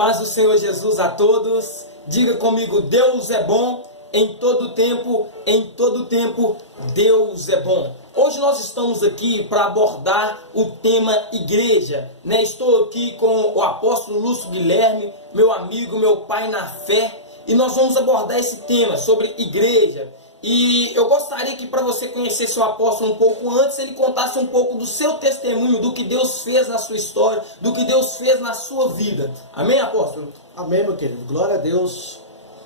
Paz do Senhor Jesus a todos. Diga comigo, Deus é bom em todo tempo, Deus é bom. Hoje nós estamos aqui para abordar o tema igreja, né? Estou aqui com o apóstolo Lúcio Guilherme, meu amigo, meu pai na fé, e nós vamos abordar esse tema sobre igreja. E eu gostaria que, para você conhecer seu apóstolo um pouco antes, ele contasse um pouco do seu testemunho, do que Deus fez na sua história, do que Deus fez na sua vida. Amém, apóstolo? Amém, meu querido. Glória a Deus.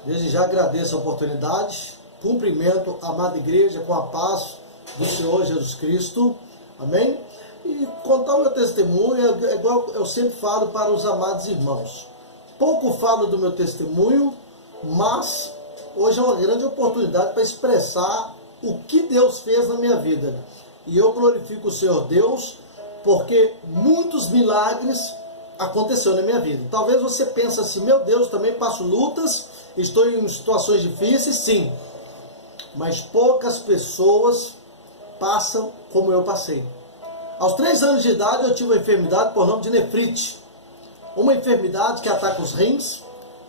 Desde já agradeço a oportunidade. Cumprimento a amada igreja com a paz do Senhor Jesus Cristo. Amém? E contar o meu testemunho é igual eu sempre falo para os amados irmãos. Pouco falo do meu testemunho, mas hoje é uma grande oportunidade para expressar o que Deus fez na minha vida. E eu glorifico o Senhor Deus, porque muitos milagres aconteceram na minha vida. Talvez você pense assim, meu Deus, também passo lutas, estou em situações difíceis, sim. Mas poucas pessoas passam como eu passei. Aos 3 anos de idade eu tive uma enfermidade por nome de nefrite. Uma enfermidade que ataca os rins,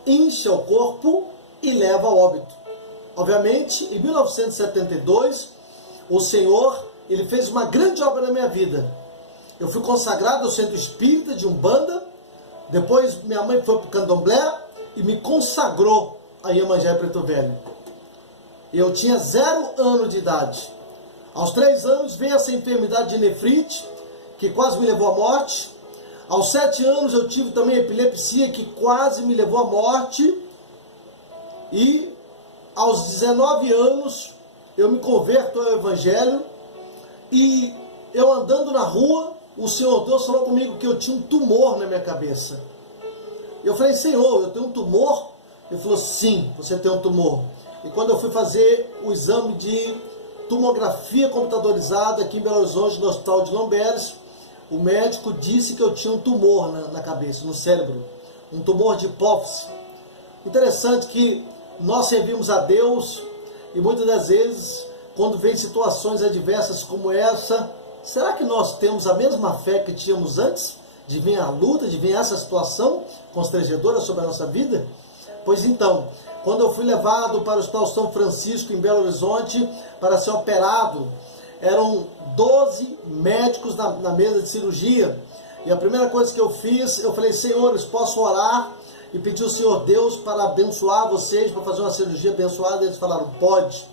incha o corpo e leva ao óbito. Obviamente, em 1972, o Senhor, Ele fez uma grande obra na minha vida. Eu fui consagrado ao Centro Espírita de Umbanda, depois minha mãe foi para o Candomblé e me consagrou a Iemanjá e Preto Velho. Eu tinha 0 anos de idade. Aos 3 anos veio essa enfermidade de nefrite, que quase me levou à morte. Aos 7 anos eu tive também epilepsia, que quase me levou à morte. E aos 19 anos eu me converto ao Evangelho e eu andando na rua, o Senhor Deus falou comigo que eu tinha um tumor na minha cabeça. Eu falei, Senhor, eu tenho um tumor? Ele falou, sim, você tem um tumor. E quando eu fui fazer o exame de tomografia computadorizada aqui em Belo Horizonte, no Hospital de Lomberes, o médico disse que eu tinha um tumor na cabeça, no cérebro, um tumor de hipófise. Interessante que nós servimos a Deus e muitas das vezes, quando vem situações adversas como essa, será que nós temos a mesma fé que tínhamos antes? De vir a luta, de vir essa situação constrangedora sobre a nossa vida? Pois então, quando eu fui levado para o Hospital São Francisco em Belo Horizonte para ser operado, eram 12 médicos na mesa de cirurgia. E a primeira coisa que eu fiz, eu falei, senhores, posso orar e pedir ao Senhor Deus para abençoar vocês, para fazer uma cirurgia abençoada? Eles falaram, pode.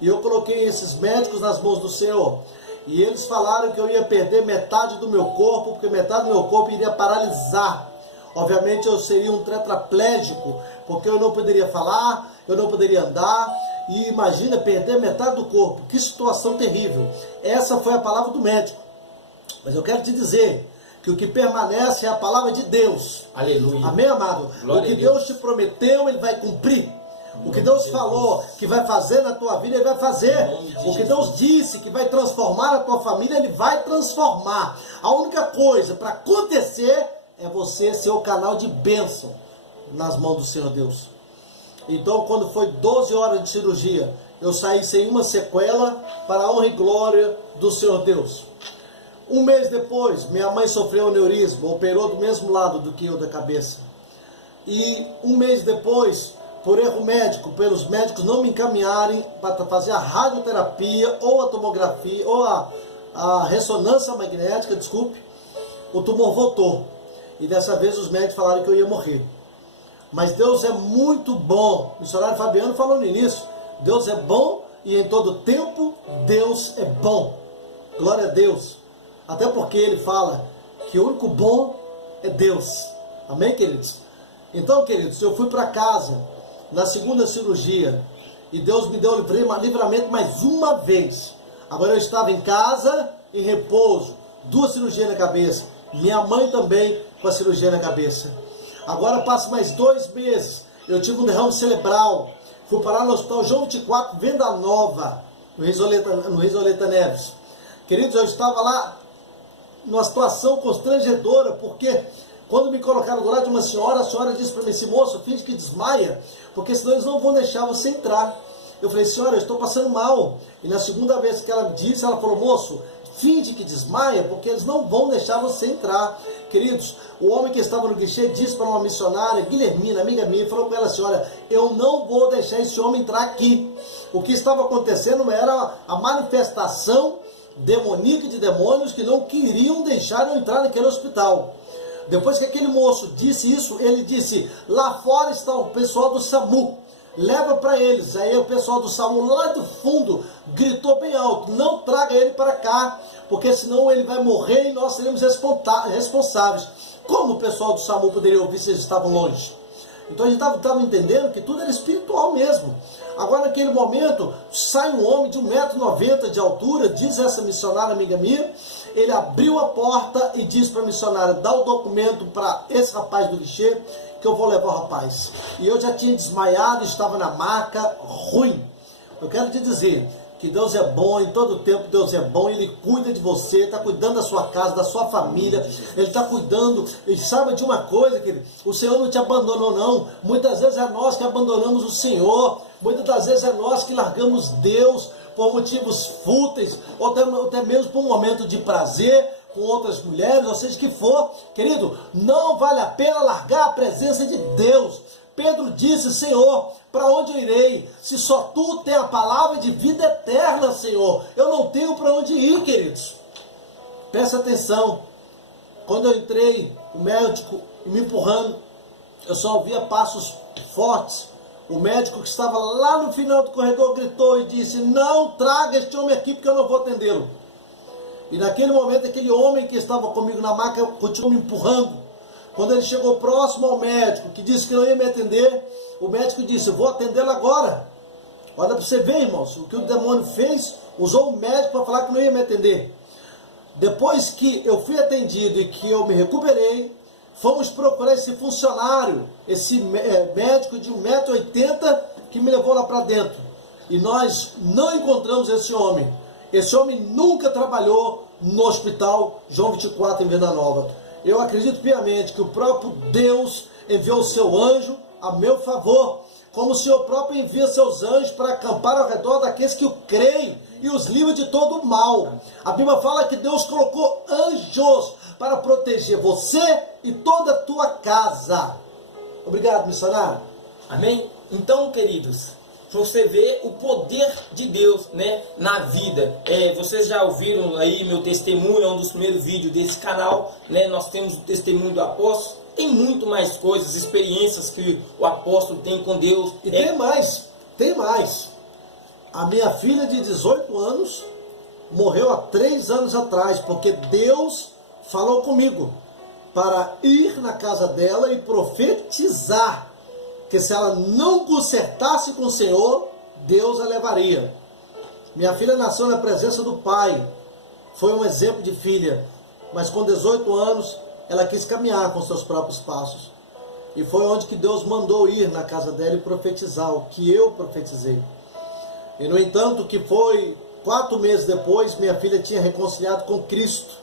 E eu coloquei esses médicos nas mãos do Senhor. E eles falaram que eu ia perder metade do meu corpo, porque metade do meu corpo iria paralisar. Obviamente eu seria um tetraplégico, porque eu não poderia falar, eu não poderia andar. E imagina perder metade do corpo, que situação terrível. Essa foi a palavra do médico. Mas eu quero te dizer que o que permanece é a palavra de Deus. Aleluia. Amém, amado? Glória o que Deus te prometeu, Ele vai cumprir. O que Deus falou que vai fazer na tua vida, Ele vai fazer. O que Deus disse que vai transformar a tua família, Ele vai transformar. A única coisa para acontecer é você ser o canal de bênção nas mãos do Senhor Deus. Então, quando foi 12 horas de cirurgia, eu saí sem uma sequela, para a honra e glória do Senhor Deus. 1 mês depois, minha mãe sofreu aneurisma, operou do mesmo lado do que eu da cabeça. E 1 mês depois, por erro médico, pelos médicos não me encaminharem para fazer a radioterapia, ou a tomografia, ou a ressonância magnética, desculpe, o tumor voltou. E dessa vez os médicos falaram que eu ia morrer. Mas Deus é muito bom. O missionário Fabiano falou no início, Deus é bom e em todo tempo Deus é bom. Glória a Deus. Até porque ele fala que o único bom é Deus. Amém, queridos? Então, queridos, eu fui para casa na segunda cirurgia e Deus me deu livramento mais uma vez. Agora eu estava em casa, em repouso, 2 cirurgias na cabeça. Minha mãe também com a cirurgia na cabeça. Agora passa mais 2 meses. Eu tive um derrame cerebral. Fui parar no Hospital João 24, Venda Nova, no Risoleta Neves. Queridos, eu estava lá numa situação constrangedora, porque quando me colocaram do lado de uma senhora, a senhora disse para mim assim, moço, finge que desmaia, porque senão eles não vão deixar você entrar. Eu falei, senhora, eu estou passando mal. E na segunda vez que ela me disse, ela falou, moço, finge que desmaia, porque eles não vão deixar você entrar. Queridos, o homem que estava no guichê disse para uma missionária, Guilhermina, amiga minha, falou com ela assim, olha, eu não vou deixar esse homem entrar aqui. O que estava acontecendo era a manifestação demoníaca de demônios que não queriam deixar eu entrar naquele hospital. Depois que aquele moço disse isso, ele disse, lá fora está o pessoal do SAMU, leva para eles. Aí o pessoal do SAMU lá do fundo gritou bem alto, não traga ele para cá, porque senão ele vai morrer e nós seremos responsáveis. Como o pessoal do SAMU poderia ouvir se eles estavam longe? Então a gente estava entendendo que tudo era espiritual mesmo. Agora naquele momento, sai um homem de 1,90 m de altura, diz essa missionária amiga minha, ele abriu a porta e disse para a missionária, dá o documento para esse rapaz do guichê, que eu vou levar o rapaz. E eu já tinha desmaiado, estava na maca, ruim. Eu quero te dizer que Deus é bom, em todo tempo Deus é bom, Ele cuida de você, está cuidando da sua casa, da sua família, Ele está cuidando, e sabe de uma coisa, querido, o Senhor não te abandonou não, muitas vezes é nós que abandonamos o Senhor, muitas das vezes é nós que largamos Deus por motivos fúteis, ou até mesmo por um momento de prazer, com outras mulheres, ou seja, que for, querido, não vale a pena largar a presença de Deus. Pedro disse, Senhor, para onde eu irei? Se só tu tem a palavra de vida eterna, Senhor. Eu não tenho para onde ir, queridos. Presta atenção. Quando eu entrei, o médico me empurrando, eu só ouvia passos fortes. O médico que estava lá no final do corredor gritou e disse, não traga este homem aqui porque eu não vou atendê-lo. E naquele momento, aquele homem que estava comigo na maca continuou me empurrando. Quando ele chegou próximo ao médico, que disse que não ia me atender, o médico disse, vou atendê-lo agora. Olha para você ver, irmãos, o que o demônio fez, usou o médico para falar que não ia me atender. Depois que eu fui atendido e que eu me recuperei, fomos procurar esse funcionário, esse médico de 1,80 m que me levou lá para dentro. E nós não encontramos esse homem. Esse homem nunca trabalhou no hospital João 24 em Venda Nova. Eu acredito piamente que o próprio Deus enviou o seu anjo a meu favor, como o Senhor próprio envia seus anjos para acampar ao redor daqueles que o creem e os livra de todo o mal. A Bíblia fala que Deus colocou anjos para proteger você e toda a tua casa. Obrigado, missionário. Amém? Então, queridos, você vê o poder de Deus, né, na vida. Vocês já ouviram aí meu testemunho, é um dos primeiros vídeos desse canal, né? Nós temos o testemunho do apóstolo. Tem muito mais coisas, experiências que o apóstolo tem com Deus. E tem mais. A minha filha de 18 anos morreu há 3 anos atrás, porque Deus falou comigo para ir na casa dela e profetizar que se ela não consertasse com o Senhor, Deus a levaria. Minha filha nasceu na presença do pai, foi um exemplo de filha, mas com 18 anos ela quis caminhar com seus próprios passos. E foi onde que Deus mandou ir na casa dela e profetizar o que eu profetizei. E no entanto, que foi 4 meses depois, minha filha tinha reconciliado com Cristo.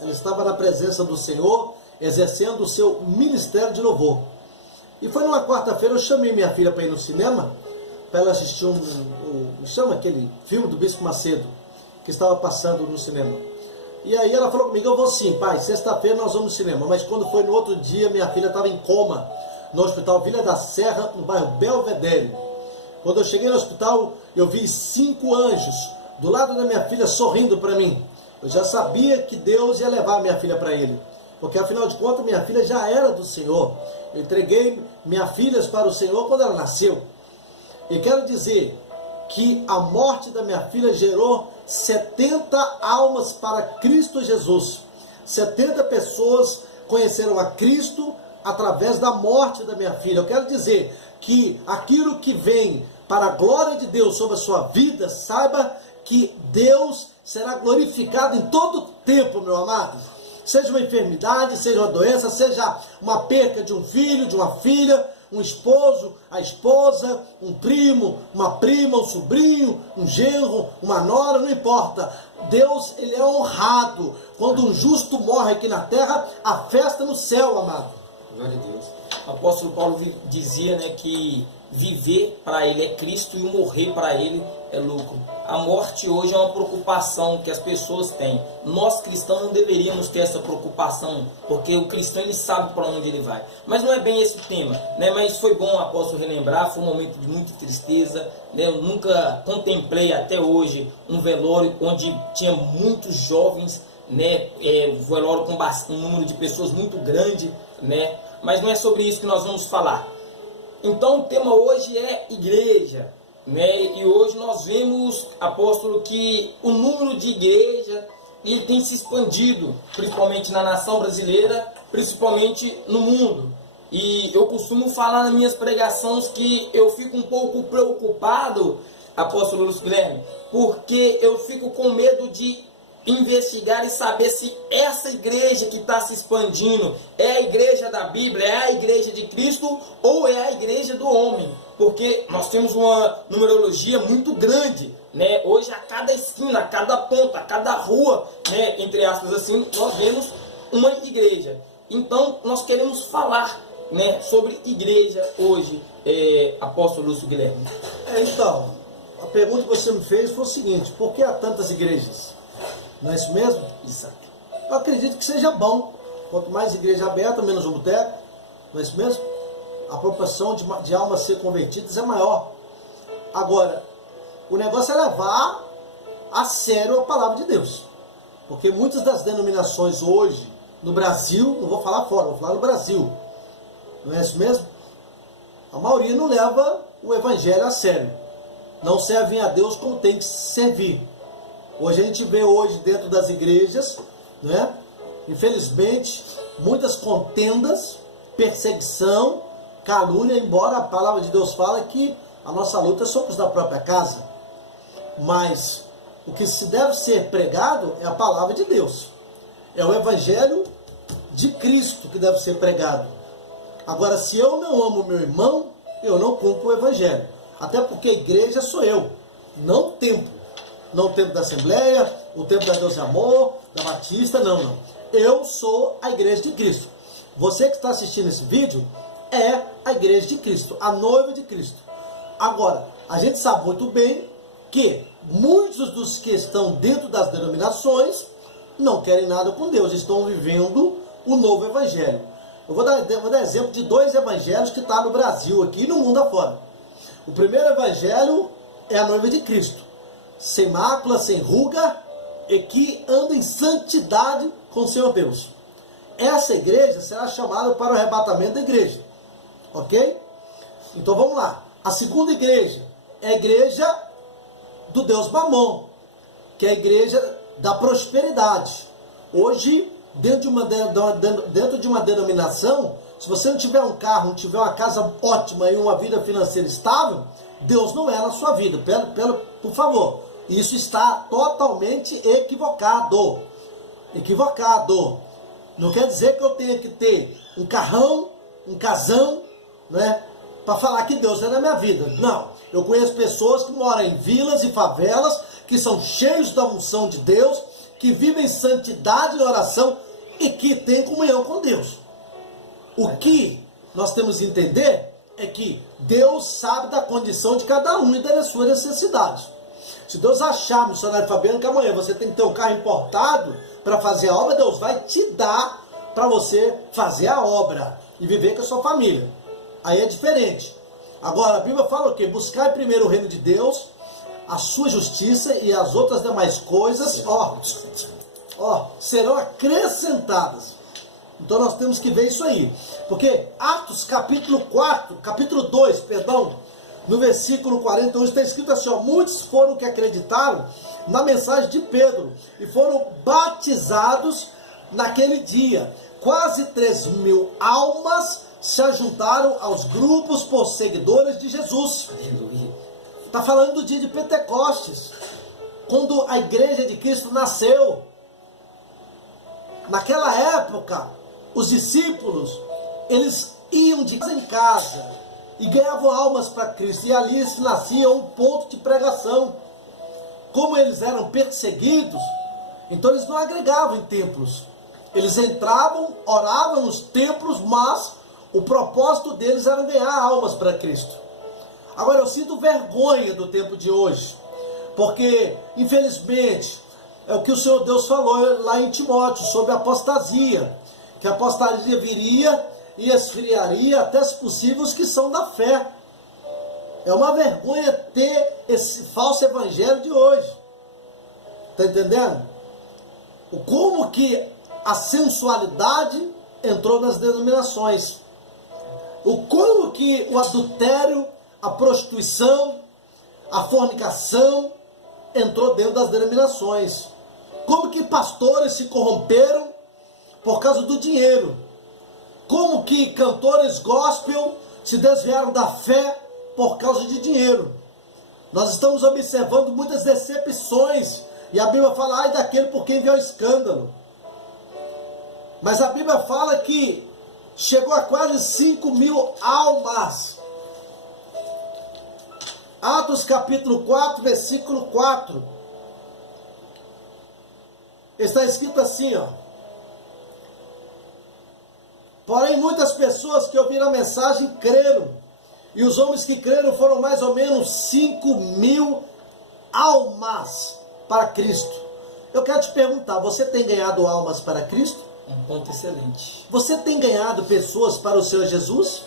Ela estava na presença do Senhor, exercendo o seu ministério de louvor. E foi numa quarta-feira, eu chamei minha filha para ir no cinema, para ela assistir chama aquele filme do Bispo Macedo, que estava passando no cinema. E aí ela falou comigo, eu vou sim, pai, sexta-feira nós vamos no cinema. Mas quando foi no outro dia, minha filha estava em coma, no Hospital Vila da Serra, no bairro Belvedere. Quando eu cheguei no hospital, eu vi 5 anjos do lado da minha filha sorrindo para mim. Eu já sabia que Deus ia levar minha filha para ele, porque afinal de contas minha filha já era do Senhor. Eu entreguei minhas filhas para o Senhor quando ela nasceu. E quero dizer que a morte da minha filha gerou 70 almas para Cristo Jesus. 70 pessoas conheceram a Cristo através da morte da minha filha. Eu quero dizer que aquilo que vem para a glória de Deus sobre a sua vida, saiba que Deus será glorificado em todo tempo, meu amado. Seja uma enfermidade, seja uma doença, seja uma perca de um filho, de uma filha, um esposo, a esposa, um primo, uma prima, um sobrinho, um genro, uma nora, não importa. Deus, ele é honrado. Quando um justo morre aqui na terra, há festa no céu, amado. Glória a Deus. O apóstolo Paulo dizia, né, que viver para ele é Cristo e o morrer para ele é lucro. A morte hoje é uma preocupação que as pessoas têm. Nós cristãos não deveríamos ter essa preocupação, porque o cristão ele sabe para onde ele vai. Mas não é bem esse o tema, né? Mas foi bom o apóstolo relembrar, foi um momento de muita tristeza, né? Eu nunca contemplei até hoje um velório onde tinha muitos jovens, né? Um velório com um número de pessoas muito grande, né? Mas não é sobre isso que nós vamos falar. Então o tema hoje é igreja, né? E hoje nós vemos, apóstolo, que o número de igreja ele tem se expandido, principalmente na nação brasileira, principalmente no mundo. E eu costumo falar nas minhas pregações que eu fico um pouco preocupado, apóstolo Lúcio Guilherme, porque eu fico com medo de investigar e saber se essa igreja que está se expandindo é a igreja da Bíblia, é a igreja de Cristo ou é a igreja do homem, porque nós temos uma numerologia muito grande, né? Hoje a cada esquina, a cada ponta, a cada rua, né, entre aspas assim, nós vemos uma igreja. Então nós queremos falar, né, sobre igreja hoje, apóstolo Lúcio Guilherme. Então, a pergunta que você me fez foi o seguinte: por que há tantas igrejas? Não é isso mesmo? Exato. Eu acredito que seja bom. Quanto mais igreja aberta, menos um boteco. Não é isso mesmo? A proporção de almas ser convertidas é maior. Agora, o negócio é levar a sério a palavra de Deus. Porque muitas das denominações hoje, no Brasil, não vou falar fora, vou falar no Brasil. Não é isso mesmo? A maioria não leva o evangelho a sério. Não servem a Deus como tem que servir. Hoje a gente vê hoje dentro das igrejas, né? Infelizmente, muitas contendas, perseguição, calúnia, embora a palavra de Deus fala que a nossa luta é sobre os da própria casa. Mas o que se deve ser pregado é a palavra de Deus. É o evangelho de Cristo que deve ser pregado. Agora, se eu não amo meu irmão, eu não cumpro o evangelho. Até porque a igreja sou eu, não o templo. Não o templo da Assembleia, o templo da Deus e Amor, da Batista, não. Eu sou a igreja de Cristo. Você que está assistindo esse vídeo é a igreja de Cristo, a noiva de Cristo. Agora, a gente sabe muito bem que muitos dos que estão dentro das denominações não querem nada com Deus, estão vivendo o novo evangelho. Eu vou dar exemplo de dois evangelhos que estão no Brasil aqui e no mundo afora. O primeiro evangelho é a noiva de Cristo, sem mácula, sem ruga, e que anda em santidade com o Senhor Deus. Essa igreja será chamada para o arrebatamento da igreja. Ok? Então vamos lá. A segunda igreja é a igreja do Deus Mamon, que é a igreja da prosperidade. Hoje, dentro de uma denominação, se você não tiver um carro, não tiver uma casa ótima e uma vida financeira estável, Deus não é na sua vida. Por favor. Isso está totalmente equivocado. Equivocado. Não quer dizer que eu tenha que ter um carrão, um casão, né, para falar que Deus é na minha vida. Não. Eu conheço pessoas que moram em vilas e favelas, que são cheios da unção de Deus, que vivem santidade e oração e que têm comunhão com Deus. O que nós temos que entender é que Deus sabe da condição de cada um e das suas necessidades. Se Deus achar, missionário Fabiano, que amanhã você tem que ter um carro importado para fazer a obra, Deus vai te dar para você fazer a obra e viver com a sua família. Aí é diferente. Agora, a Bíblia fala o quê? Buscar primeiro o reino de Deus, a sua justiça e as outras demais coisas, serão acrescentadas. Então nós temos que ver isso aí. Porque Atos capítulo 2, no versículo 41 está escrito assim, muitos foram que acreditaram na mensagem de Pedro e foram batizados naquele dia. Quase 3.000 almas se ajuntaram aos grupos perseguidores de Jesus. Está falando do dia de Pentecostes, quando a igreja de Cristo nasceu. Naquela época, os discípulos, eles iam de casa em casa e ganhavam almas para Cristo, e ali se nascia um ponto de pregação. Como eles eram perseguidos, então eles não agregavam em templos. Eles entravam, oravam nos templos, mas O propósito deles era ganhar almas para Cristo. Agora eu sinto vergonha do tempo de hoje, porque infelizmente é o que o Senhor Deus falou lá em Timóteo sobre a apostasia, que a apostasia viria e esfriaria até, se possível, os que são da fé. É uma vergonha ter esse falso evangelho de hoje. Está entendendo? Como que a sensualidade entrou nas denominações. Como que o adultério, a prostituição, a fornicação entrou dentro das denominações. Como que pastores se corromperam por causa do dinheiro. Como que cantores gospel se desviaram da fé por causa de dinheiro. Nós estamos observando muitas decepções. E a Bíblia fala, ai daquele por quem vier o escândalo. Mas a Bíblia fala que chegou a quase 5.000 almas. Atos capítulo 4, versículo 4. Está escrito assim, ó. Porém, muitas pessoas que ouviram a mensagem creram. E os homens que creram foram mais ou menos 5.000 almas para Cristo. Eu quero te perguntar, você tem ganhado almas para Cristo? Um ponto excelente. Você tem ganhado pessoas para o Senhor Jesus?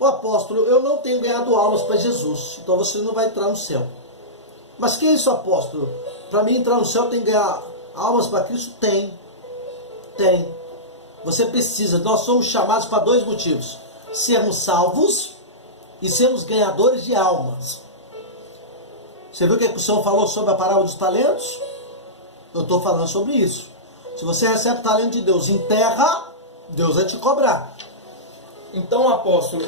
O apóstolo, eu não tenho ganhado almas para Jesus, então você não vai entrar no céu. Mas que é isso, apóstolo? Para mim entrar no céu tem que ganhar almas para Cristo? Tem. Você precisa, nós somos chamados para 2 motivos. Sermos salvos e sermos ganhadores de almas. Você viu o que o Senhor falou sobre a parábola dos talentos? Eu estou falando sobre isso. Se você recebe o talento de Deus em terra, Deus vai te cobrar. Então, apóstolo,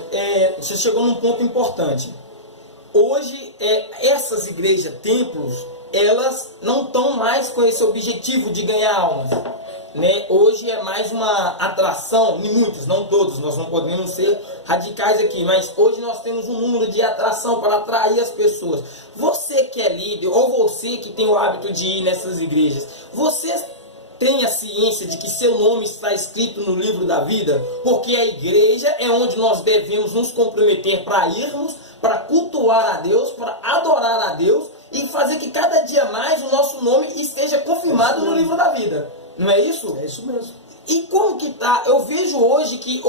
você chegou num ponto importante. Hoje, essas igrejas, templos, elas não estão mais com esse objetivo de ganhar almas. Né? Hoje é mais uma atração, em muitos, não todos, nós não podemos ser radicais aqui, mas hoje nós temos um número de atração para atrair as pessoas. Você que é líder, ou você que tem o hábito de ir nessas igrejas, você tem a ciência de que seu nome está escrito no livro da vida? Porque a igreja é onde nós devemos nos comprometer para irmos, para cultuar a Deus, para adorar a Deus e fazer que cada dia mais o nosso nome esteja confirmado no livro da vida. Não é isso? É isso mesmo. E como que tá? Eu vejo hoje que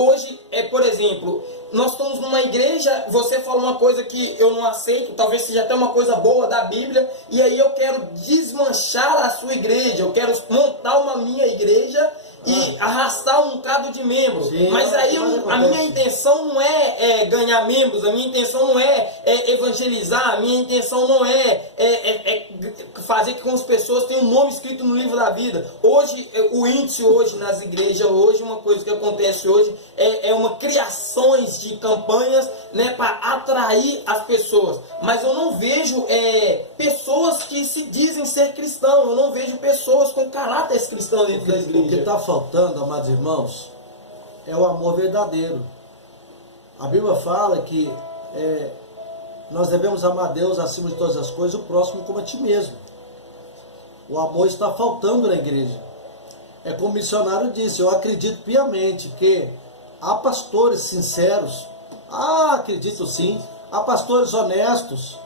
por exemplo, nós estamos numa igreja, você fala uma coisa que eu não aceito, talvez seja até uma coisa boa da Bíblia, e aí eu quero desmanchar a sua igreja, eu quero montar uma minha igreja e arrastar um bocado de membros. Sim, mas aí a minha intenção não é ganhar membros, a minha intenção não é evangelizar, a minha intenção não é fazer com que as pessoas tenham o nome escrito no livro da vida. Hoje, o índice hoje nas igrejas, hoje uma coisa que acontece hoje é uma criações de campanhas, né, para atrair as pessoas. Mas eu não vejo pessoas que se dizem ser cristãos, eu não vejo pessoas com caráter cristão dentro da igreja. O que está faltando, amados irmãos, é o amor verdadeiro. A Bíblia fala que nós devemos amar Deus acima de todas as coisas, o próximo como a ti mesmo. O amor está faltando na igreja. É como o missionário disse, eu acredito piamente que há pastores sinceros, acredito sim, há pastores honestos,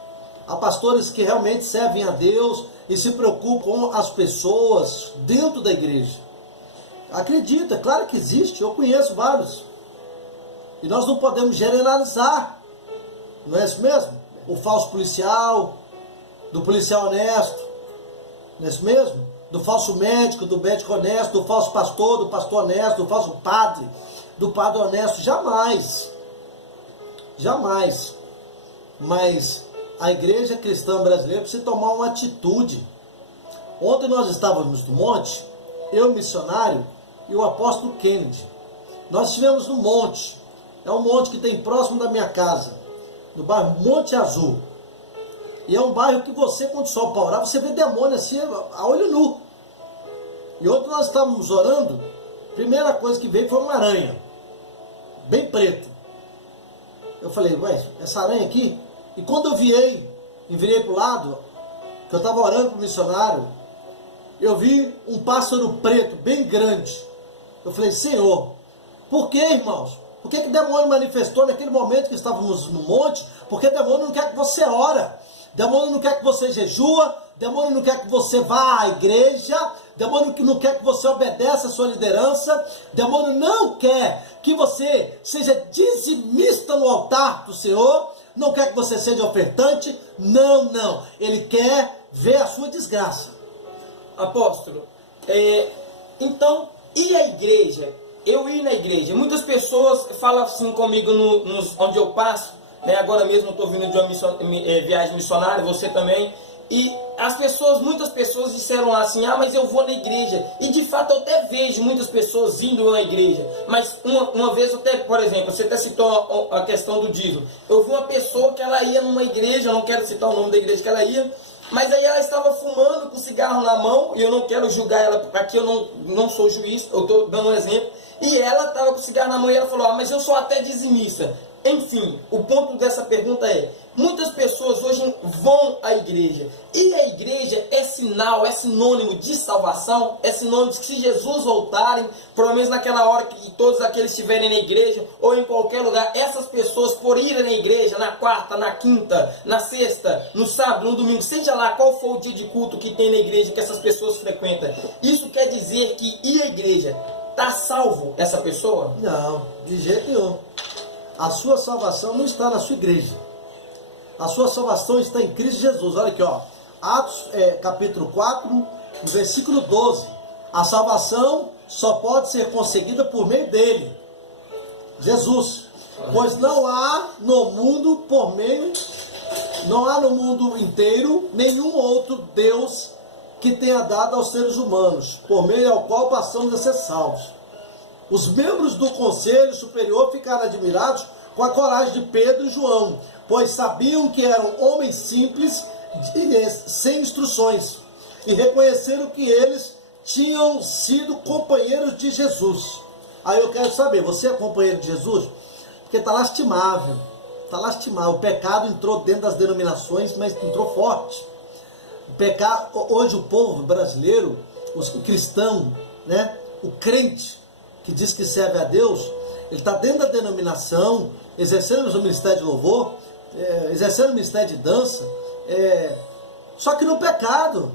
há pastores que realmente servem a Deus e se preocupam com as pessoas dentro da igreja. Acredita, claro que existe, eu conheço vários. E nós não podemos generalizar, não é isso mesmo? O falso policial, do policial honesto, não é isso mesmo? Do falso médico, do médico honesto, do falso pastor, do pastor honesto, do falso padre, do padre honesto, jamais. Jamais. Mas a igreja cristã brasileira precisa tomar uma atitude. Ontem nós estávamos no monte, eu missionário e o apóstolo Kennedy. Nós estivemos no monte, é um monte que tem próximo da minha casa, no bairro Monte Azul. E é um bairro que você, quando sobe para orar, você vê demônio assim, a olho nu. E ontem nós estávamos orando, a primeira coisa que veio foi uma aranha, bem preta. Eu falei, ué, essa aranha aqui? E quando eu virei para o lado, que eu estava orando para o missionário, eu vi um pássaro preto, bem grande. Eu falei, Senhor, Por quê, irmãos? Por que o demônio manifestou naquele momento que estávamos no monte? Porque o demônio não quer que você ora. Demônio não quer que você jejua. Demônio não quer que você vá à igreja. Demônio não quer que você obedeça a sua liderança. Demônio não quer que você seja dizimista no altar do Senhor. Não quer que você seja ofertante. Não, não. Ele quer ver a sua desgraça. Apóstolo, então, e a igreja? Eu ir na igreja. Muitas pessoas falam assim comigo onde eu passo, né? Agora mesmo eu estou vindo de uma viagem missionária, você também. E muitas pessoas disseram lá assim, mas eu vou na igreja. E de fato eu até vejo muitas pessoas indo na igreja. Mas uma vez até, por exemplo, você até citou a questão do dízimo. Eu vi uma pessoa que ela ia numa igreja, eu não quero citar o nome da igreja que ela ia, mas aí ela estava fumando com cigarro na mão, e eu não quero julgar ela, aqui eu não sou juiz, eu estou dando um exemplo. E ela estava com cigarro na mão e ela falou, mas eu sou até dizimista. Enfim, o ponto dessa pergunta é, muitas pessoas hoje vão à igreja. E a igreja é sinal, é sinônimo de salvação, é sinônimo de que se Jesus voltarem, pelo menos naquela hora que todos aqueles estiverem na igreja, ou em qualquer lugar, essas pessoas por irem na igreja, na quarta, na quinta, na sexta, no sábado, no domingo, seja lá qual for o dia de culto que tem na igreja que essas pessoas frequentam, isso quer dizer que ir à igreja, está salvo essa pessoa? Não, de jeito nenhum. A sua salvação não está na sua igreja. A sua salvação está em Cristo Jesus. Olha aqui, ó. Atos capítulo 4, versículo 12. A salvação só pode ser conseguida por meio dele, Jesus. Pois não há no mundo não há no mundo inteiro nenhum outro Deus que tenha dado aos seres humanos, por meio ao qual passamos a ser salvos. Os membros do Conselho Superior ficaram admirados com a coragem de Pedro e João, pois sabiam que eram homens simples, sem instruções, e reconheceram que eles tinham sido companheiros de Jesus. Aí eu quero saber, você é companheiro de Jesus? Porque está lastimável, o pecado entrou dentro das denominações, mas entrou forte. O pecado, hoje o povo brasileiro, o cristão, né, o crente, que diz que serve a Deus, ele está dentro da denominação, exercendo o ministério de louvor, exercendo o ministério de dança, só que no pecado,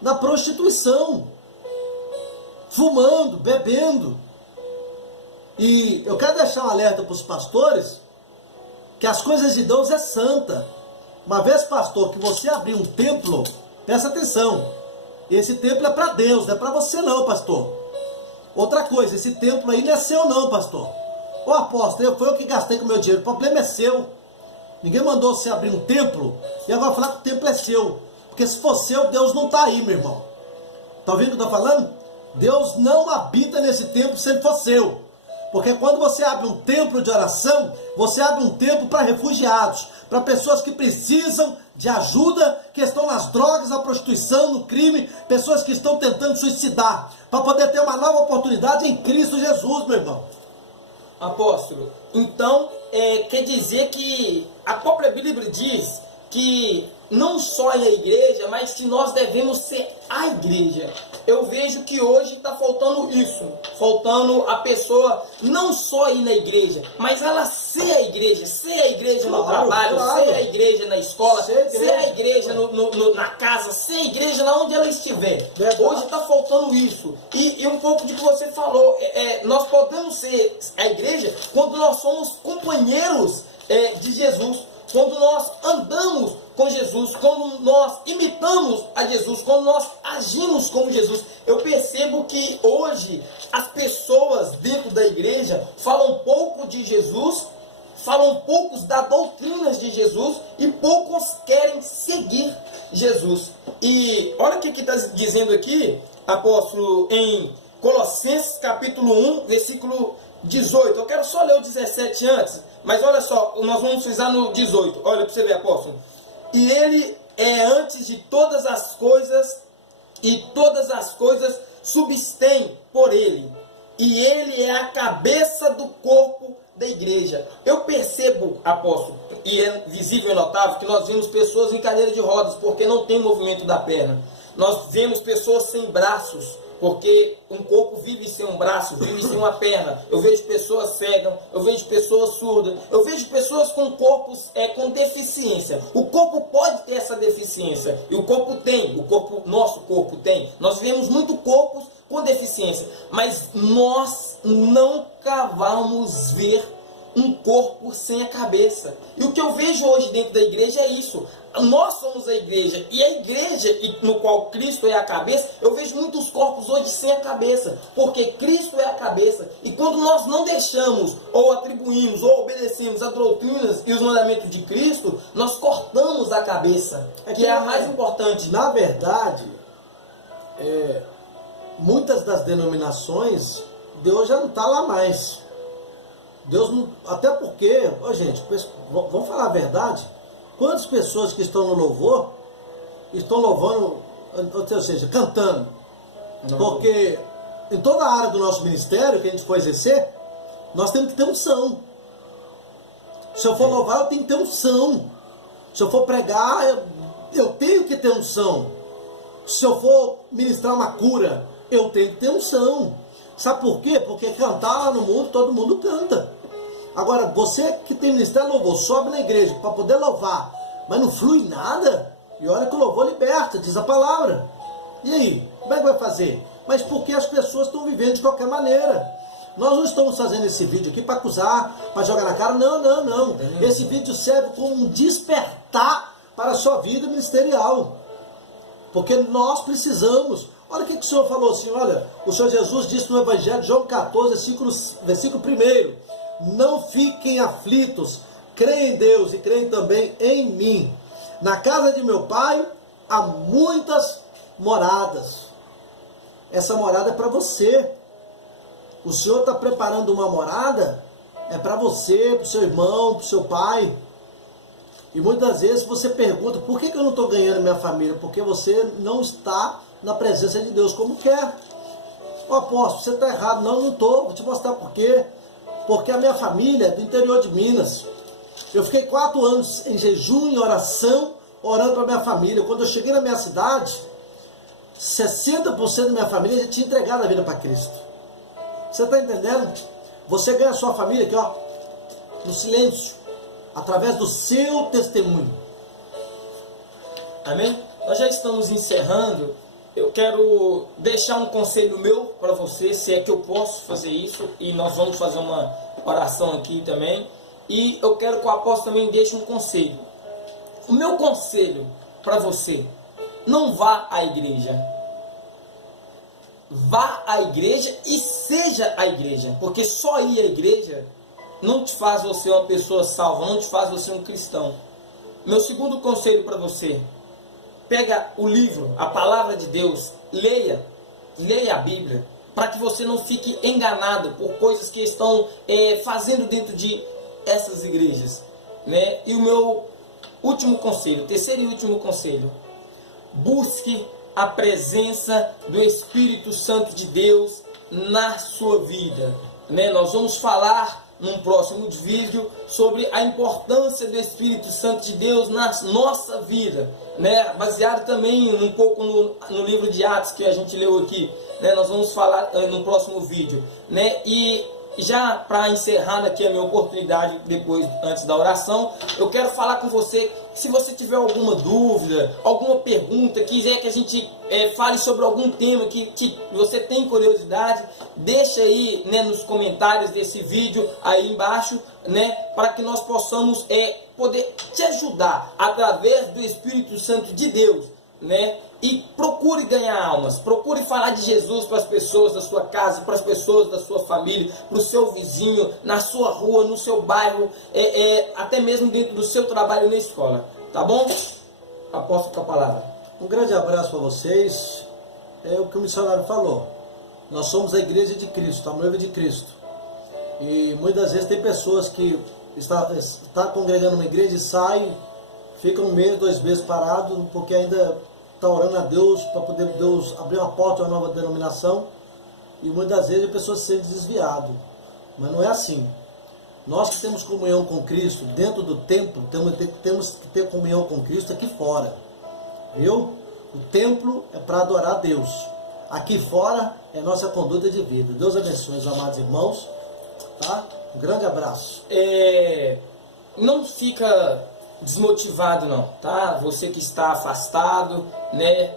na prostituição, fumando, bebendo. E eu quero deixar um alerta para os pastores, que as coisas de Deus é santa. Uma vez, pastor, que você abrir um templo, presta atenção, esse templo é para Deus, não é para você não, pastor. Outra coisa, esse templo aí não é seu não, pastor. Ô apóstolo, foi eu que gastei com o meu dinheiro, o problema é seu. Ninguém mandou você abrir um templo e agora falar que o templo é seu. Porque se for seu, Deus não está aí, meu irmão. Está ouvindo o que eu estou falando? Deus não habita nesse templo se ele for seu. Porque quando você abre um templo de oração, você abre um templo para refugiados, para pessoas que precisam de ajuda, que estão nas drogas, na prostituição, no crime, pessoas que estão tentando suicidar, para poder ter uma nova oportunidade em Cristo Jesus, meu irmão. Apóstolo, então quer dizer que a própria Bíblia diz que não só é a igreja, mas que nós devemos ser a igreja. Eu vejo que hoje está faltando isso, faltando a pessoa não só ir na igreja, mas ela ser a igreja no trabalho, ser a igreja na escola, ser a igreja na casa, ser a igreja lá onde ela estiver. Verdade. Hoje está faltando isso. E um pouco de que você falou, nós podemos ser a igreja quando nós somos companheiros de Jesus. Quando nós andamos com Jesus, quando nós imitamos a Jesus, quando nós agimos como Jesus. Eu percebo que hoje as pessoas dentro da igreja falam pouco de Jesus, falam poucos da doutrina de Jesus e poucos querem seguir Jesus. E olha o que está dizendo aqui, apóstolo, em Colossenses capítulo 1, versículo 18. Eu quero só ler o 17 antes, mas olha só, nós vamos usar no 18. Olha para você ver, apóstolo. E ele é antes de todas as coisas, e todas as coisas subsistem por ele. E ele é a cabeça do corpo da igreja. Eu percebo, apóstolo, e é visível e notável, que nós vemos pessoas em cadeira de rodas, porque não tem movimento da perna. Nós vemos pessoas sem braços, Porque um corpo vive sem um braço, vive sem uma perna. Eu vejo pessoas cegas, eu vejo pessoas surdas, eu vejo pessoas com corpos com deficiência. O corpo pode ter essa deficiência, e o corpo tem, nosso corpo tem. Nós vemos muito corpos com deficiência, mas nós nunca vamos ver um corpo sem a cabeça. E o que eu vejo hoje dentro da igreja é isso. Nós somos a igreja, e a igreja no qual Cristo é a cabeça, eu vejo muitos corpos hoje sem a cabeça, porque Cristo é a cabeça. E quando nós não deixamos, ou atribuímos, ou obedecemos as doutrinas e os mandamentos de Cristo, nós cortamos a cabeça, que é a mais importante. Na verdade, muitas das denominações, Deus já não está lá mais. Deus não, até porque, gente, vamos falar a verdade, quantas pessoas que estão no louvor estão louvando, ou seja, cantando? Não. Porque em toda a área do nosso ministério que a gente for exercer, nós temos que ter unção. Se eu for louvar, eu tenho que ter unção. Se eu for pregar, eu tenho que ter unção. Se eu for ministrar uma cura, eu tenho que ter unção. Sabe por quê? Porque cantar lá no mundo, todo mundo canta. Agora, você que tem ministério louvor, sobe na igreja para poder louvar, mas não flui nada, e olha que o louvor liberta, diz a palavra. E aí, como é que vai fazer? Mas porque as pessoas estão vivendo de qualquer maneira. Nós não estamos fazendo esse vídeo aqui para acusar, para jogar na cara, não. Esse vídeo serve como um despertar para a sua vida ministerial. Porque nós precisamos. Olha o que o Senhor falou assim, olha, o Senhor Jesus disse no Evangelho de João 14, versículo 1, não fiquem aflitos, creem em Deus e creem também em mim. Na casa de meu Pai há muitas moradas. Essa morada é para você. O Senhor está preparando uma morada, é para você, para o seu irmão, para o seu pai. E muitas vezes você pergunta, por que eu não estou ganhando minha família? Porque você não está na presença de Deus como quer. Ô apóstolo, você está errado. Não estou. Vou te mostrar por quê. Porque a minha família é do interior de Minas. Eu fiquei 4 anos em jejum, em oração, orando para minha família. Quando eu cheguei na minha cidade, 60% da minha família já tinha entregado a vida para Cristo. Você está entendendo? Você ganha a sua família aqui, ó, no silêncio, através do seu testemunho. Amém? Nós já estamos encerrando. Eu quero deixar um conselho meu para você, se é que eu posso fazer isso, e nós vamos fazer uma oração aqui também. E eu quero que o apóstolo também deixe um conselho. O meu conselho para você, não vá à igreja. Vá à igreja e seja a igreja, porque só ir à igreja não te faz você uma pessoa salva, não te faz você um cristão. Meu segundo conselho para você, pega o livro, a palavra de Deus, leia a Bíblia, para que você não fique enganado por coisas que estão fazendo dentro de essas igrejas, né? E o meu último conselho, terceiro e último conselho, busque a presença do Espírito Santo de Deus na sua vida, né? Nós vamos falar num próximo vídeo sobre a importância do Espírito Santo de Deus na nossa vida, né? Baseado também um pouco no livro de Atos que a gente leu aqui, né? Nós vamos falar no próximo vídeo, né? E já para encerrar aqui a minha oportunidade antes da oração, eu quero falar com você. Se você tiver alguma dúvida, alguma pergunta, quiser que a gente fale sobre algum tema que você tem curiosidade, deixa aí, né, nos comentários desse vídeo aí embaixo, né, para que nós possamos poder te ajudar através do Espírito Santo de Deus, né? E procure ganhar almas, procure falar de Jesus para as pessoas da sua casa, para as pessoas da sua família, para o seu vizinho, na sua rua, no seu bairro, até mesmo dentro do seu trabalho na escola, tá bom? Apóstolo, com a palavra. Um grande abraço para vocês. É o que o missionário falou. Nós somos a igreja de Cristo, a noiva de Cristo. E muitas vezes tem pessoas que está congregando uma igreja e saem, ficam 1 mês, 2 meses parados, porque ainda está orando a Deus para poder Deus abrir uma porta a uma nova denominação, e muitas vezes a pessoa se sente desviado. Mas não é assim. Nós que temos comunhão com Cristo dentro do templo, temos que ter comunhão com Cristo aqui fora. Viu? O templo é para adorar a Deus. aqui fora é nossa conduta de vida. Deus abençoe os amados irmãos, tá? Um grande abraço. Não fica desmotivado não, tá? Você que está afastado, né?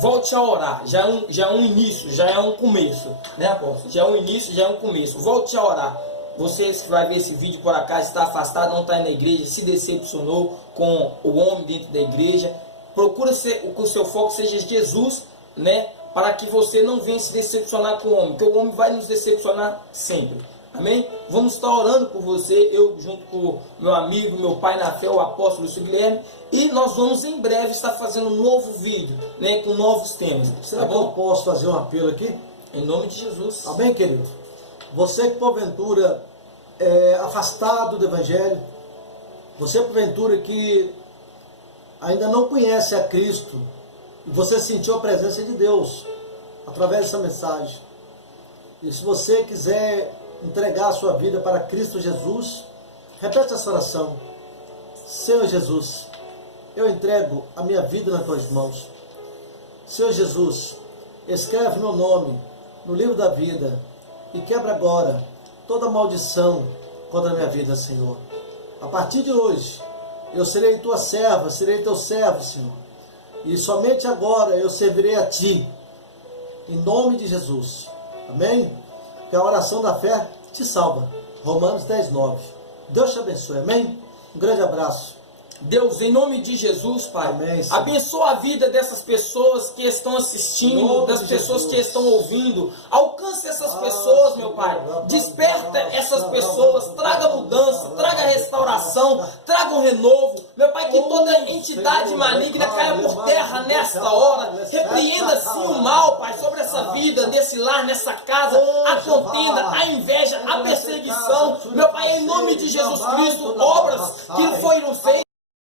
Volte a orar, já é um início, já é um começo, né, apóstolo? Já é um início, já é um começo. Volte a orar. Você que vai ver esse vídeo por acaso, está afastado, não está na igreja, se decepcionou com o homem dentro da igreja, procura que o seu foco seja Jesus, né? Para que você não venha se decepcionar com o homem, porque o homem vai nos decepcionar sempre. Amém? Vamos estar orando por você, eu junto com meu amigo, meu pai na fé, o apóstolo Lúcio Guilherme, e nós vamos em breve estar fazendo um novo vídeo, né, com novos temas. Será que eu posso fazer um apelo aqui? Em nome de Jesus. Amém, querido? Você que porventura é afastado do Evangelho, você porventura que ainda não conhece a Cristo, e você sentiu a presença de Deus através dessa mensagem, e se você quiser entregar a sua vida para Cristo Jesus, repete essa oração: Senhor Jesus, eu entrego a minha vida nas tuas mãos. Senhor Jesus, escreve meu nome no livro da vida e quebra agora toda maldição contra a minha vida, Senhor. A partir de hoje, eu serei tua serva, serei teu servo, Senhor. E somente agora eu servirei a ti, em nome de Jesus. Amém? Que a oração da fé te salva. Romanos 10:9. Deus te abençoe. Amém? Um grande abraço. Deus, em nome de Jesus, Pai, Amém, abençoa a vida dessas pessoas que estão assistindo, das pessoas que estão ouvindo. Alcance essas pessoas, meu Pai. Desperta essas pessoas. Traga mudança, traga restauração, traga um renovo. Meu Pai, que toda entidade maligna caia por terra nesta hora. Repreenda sim o mal, Pai, sobre essa vida, nesse lar, nessa casa. A contenda, a inveja, a perseguição. Meu Pai, em nome de Jesus Cristo, obras que foram feitas